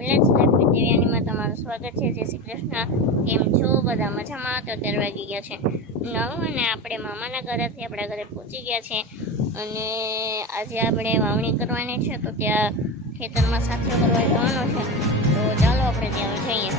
Bullets life with દેવ્યાનીમાં તમારું સ્વાગત છે। જય શ્રી કૃષ્ણ। કેમ છો બધા? મજામાં? તો 13 વાગી ગયા છે 9 અને આપણે મામાના ઘરેથી આપણા ઘરે પહોંચી ગયા છે અને આજે આપણે વાવણી કરવાની છે તો ત્યાં ખેતરમાં સાથીઓ કરવા જવાનો છે તો ચાલો આપણે ત્યાં જઈએ।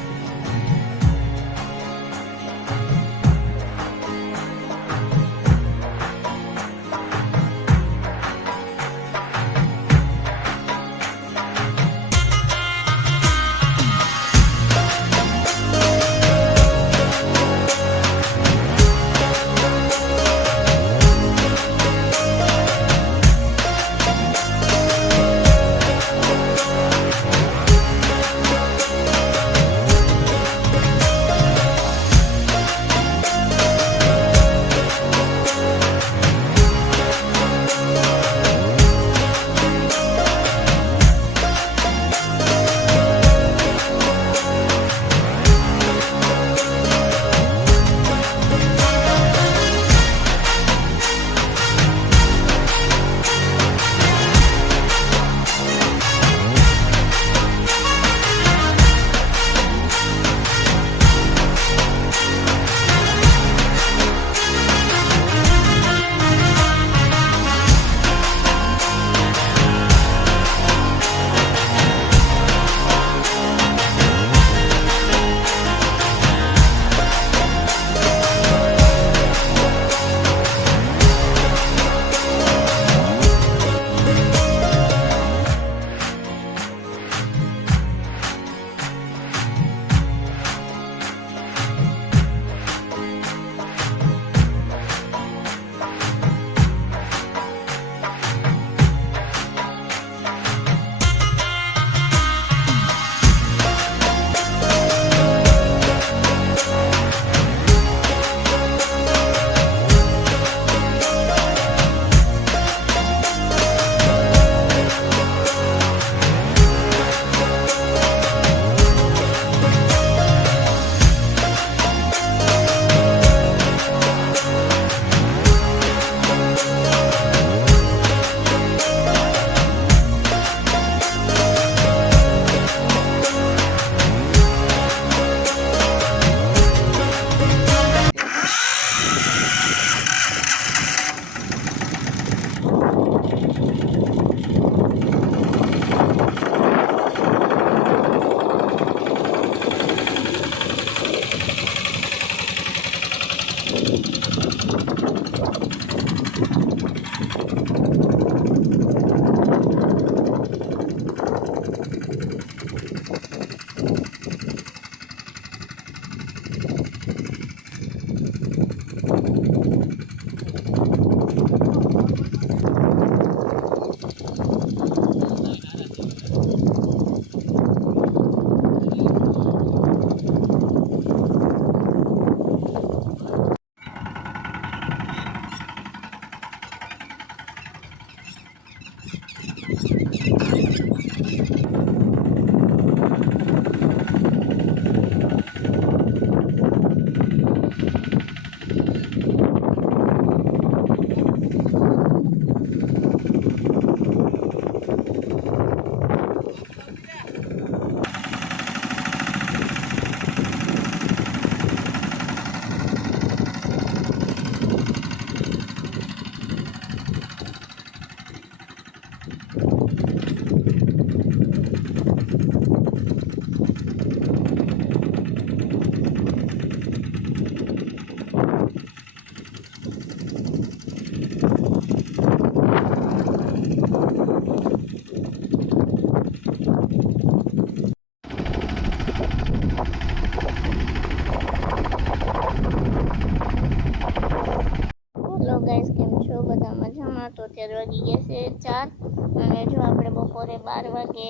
ગાઈસ કેમ છો બધા? મજામાં? તો 13 વાગી ગયા છે 4 અને જો આપણે બપોરે 12 વાગે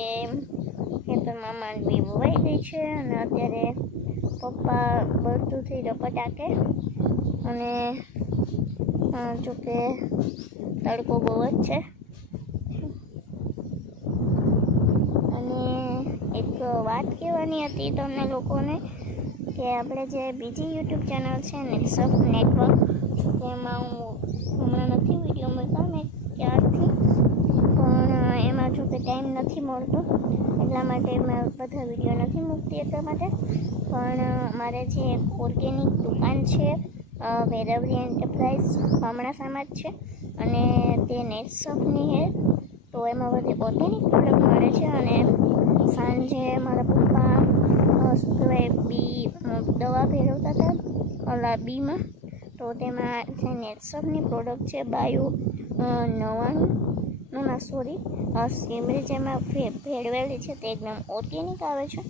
ખેતરમાં માંડવી વવાઈ ગઈ છે અને અત્યારે પપ્પા બળતુંથી રપટાકે અને જોકે તડકો બહુ જ છે અને એક વાત કહેવાની હતી તમને લોકોને કે આપણે જે બીજી યુટ્યુબ ચેનલ છે નેક્સફ નેટવર્ક તેમાં હું હમણાં નથી વિડીયો મૂક્યા મેં ત્યારથી પણ એમાં જો કે ટાઈમ નથી મળતો એટલા માટે મેં બધા વિડીયો નથી મૂકતી એટલા માટે. પણ મારે જે ઓર્ગેનિક દુકાન છે વેરાવરી એન્ટરપ્રાઇઝ બમણાસામાં જ છે અને તે નેટસફની છે. તો એમાં બધી ઓર્ગેનિક પ્રોડક્ટ મળે છે. અને સાંજે મારા પપ્પા શું કહેવાય બી દવા ફેરવતા હતા ઓલા બીમાં. તો તેમાં જે નેટસફની પ્રોડક્ટ છે બાયો 99 ના સોરી સિમરી જેમાં ભેળવેલી છે તે એકદમ ઓર્ગેનિક આવે છે.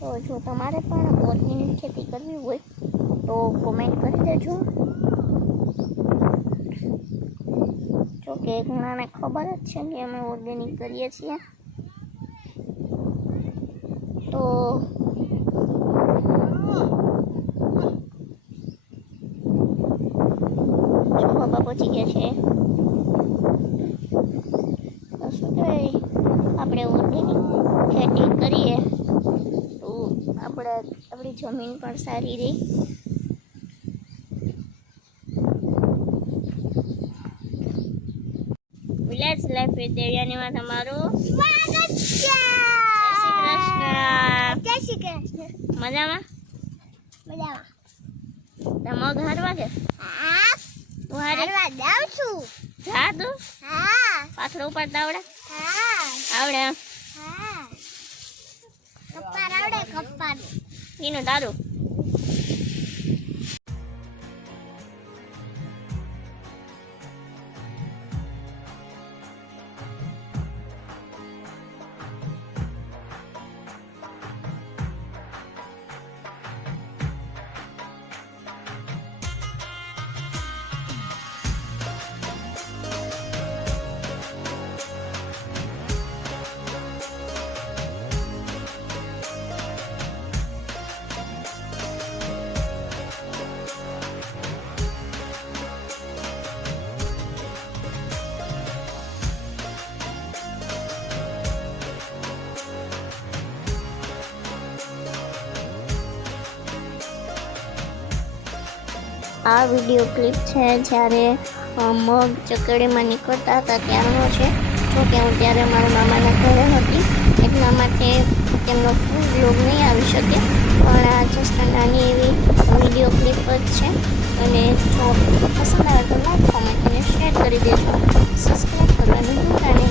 તો જો તમારે પણ ઓર્ગેનિક ખેતી કરવી હોય તો કોમેન્ટ કરી દેજો. જોકે ઘણાને ખબર જ છે કે અમે ઓર્ગેનિક કરીએ છીએ. તો જો પપ્પા પહોંચી ગયા છે. તો શું કહેવાય આપણે ઓર્ગેનિક ખેતી કરીએ તો આપણી જમીન પણ સારી રહી. વિલેજ લાઈફ વિથ દેવ્યાનીમાં તમારું સ્વાગત છે. જય શ્રી કૃષ્ણ. મજામાં તમો હરવા કે તું હરવા જાઉં છું. જા તું પાથરો ઉપાડતા આવડે? કપ્પાર એનું તારું આ વિડીયો ક્લિપ છે જ્યારે મગ ચકડીમાં નીકળતા હતા ત્યારનો છે. જો કે હું ત્યારે મારા મામાના ઘરે હતી એટલા માટે તેમનો ફૂલ બ્લોગ નહીં આવી શકે. પણ આ જસ્ટ નાની એવી વિડીયો ક્લિપ જ છે. અને જો પસંદ આવે તો લાઈક કોમેન્ટ અને શેર કરી દેજો. સબસ્ક્રાઈબ કરવાનું ભૂલતા નહીં.